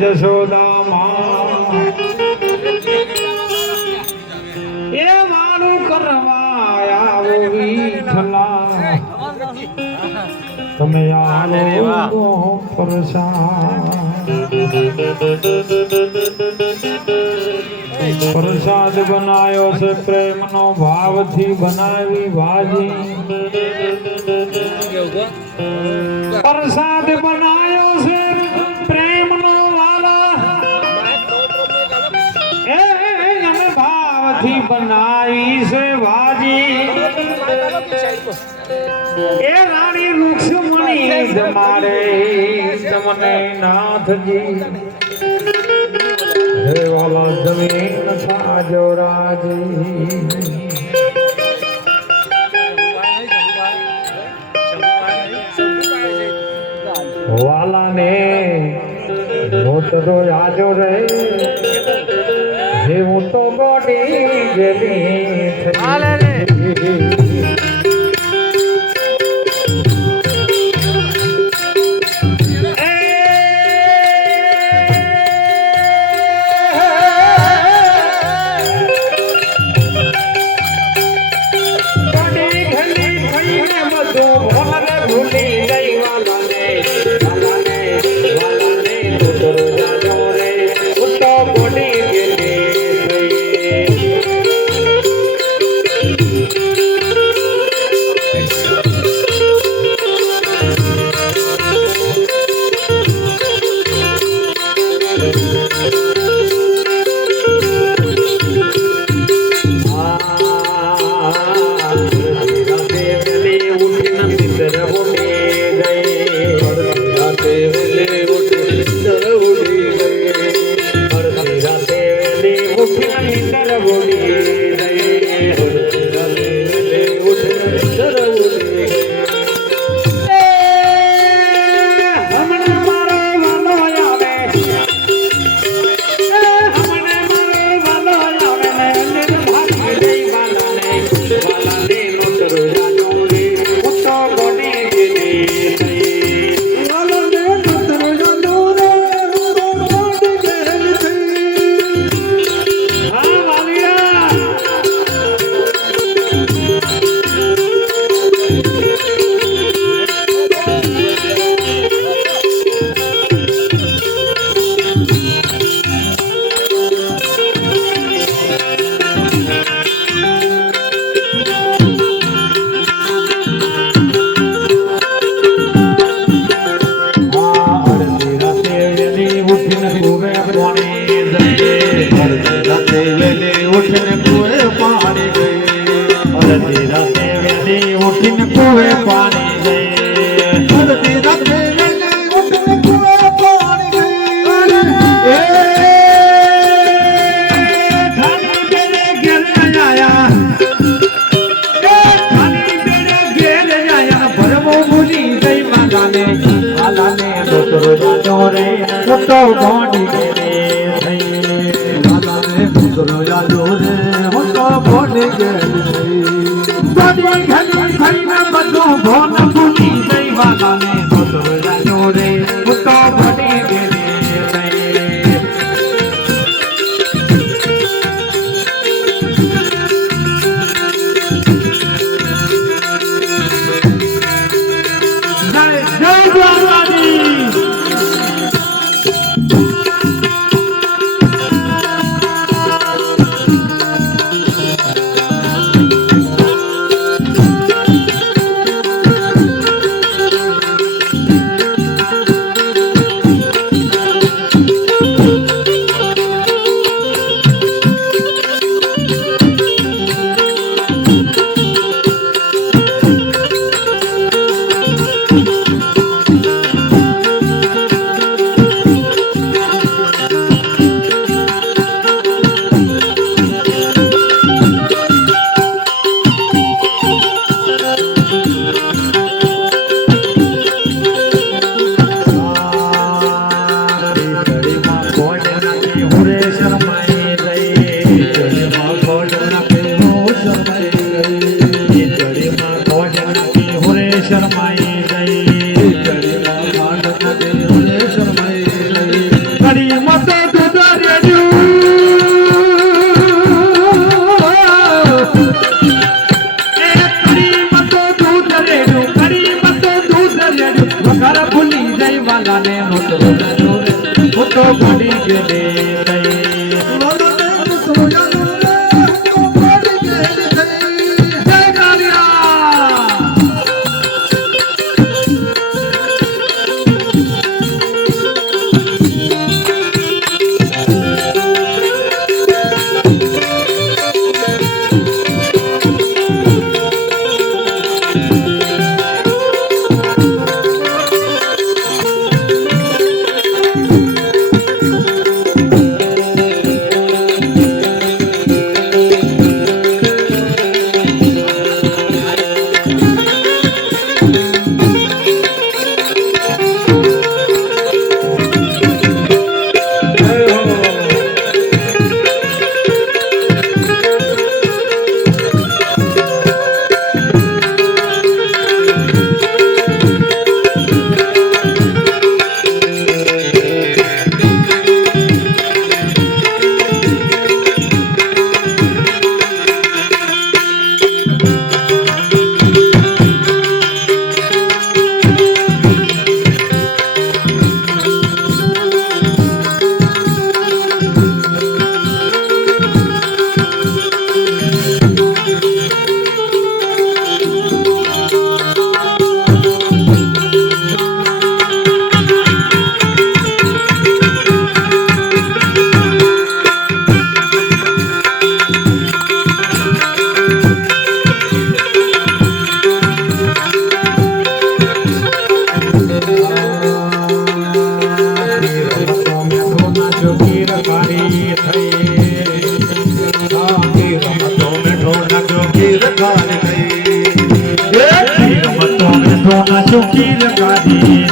જશોદા માં એ મારું કરવા આવો વિઠલા તમે આવો પ્રસાદ બનાયો છે પ્રેમનો ભાવથી બનાવી ભાજી પ્રસાદ બનાયો છે પ્રેમનો વાલા એ અમે ભાવથી બનાવી છે ભાજી એ રાણી રુક્ષ્મણી તમારે તમને નાથજી હે વાલા જમીન સાજો રાજી વાલાને નોતરો આજો રહે હે હું તો ગોડી ગેલી હાલે રે તો ગોડી ગેલે થઈ વાલા ને પુત્રો યાદો રે હું તો ગોડી ગેલે થઈ ગોડી ઘડી ખઈને બધું ભોન ભૂલી જઈ વાલા ને પુત્રો યાદો રે હું તો ગોડી ગેલે ગેલે ચૂકી લગાડી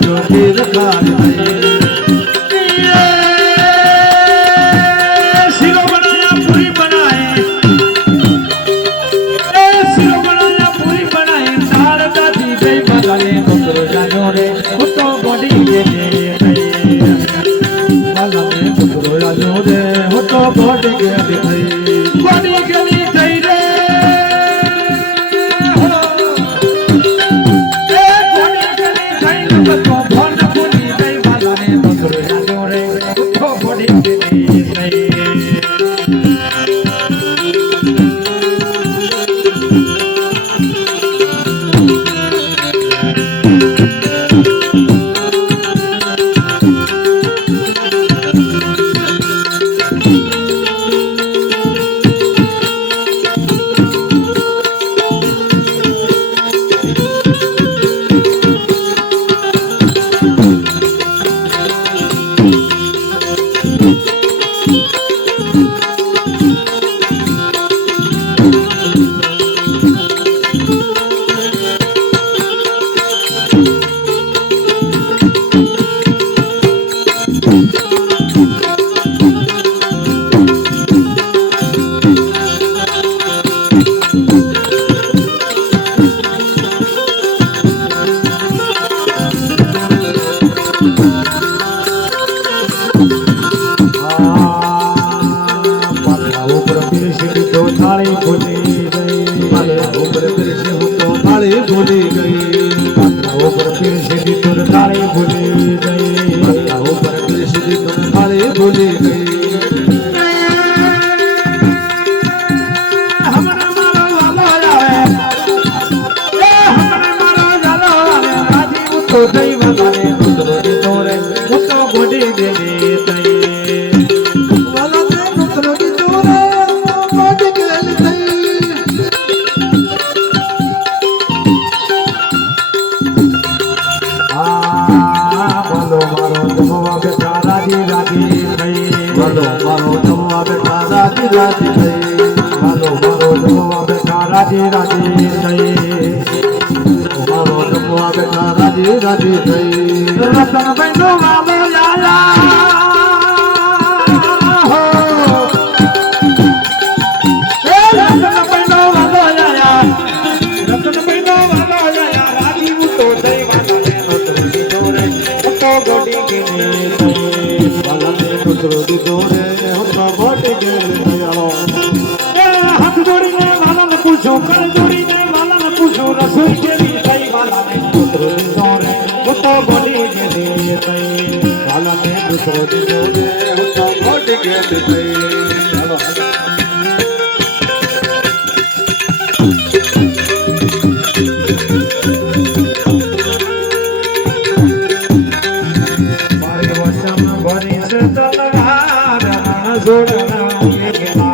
ચૂકી લગાડી શીરો બનાયા પૂરી બનાય શીરો બનાયા પૂરી બનાય દાળ દાદી ગઈ બગાલે કુતરો જાનો રે કુતો બોડી ગેલે બગાલે કુતરો જાનો રે કુતો બોડી ગેલે બોડી ગેલી થઈ રે હાલો ને દુસરો દીધો રે હું તો મોટી ગેટ થઈ હાલો મારી વચન ભરી છે તલવાર જોડના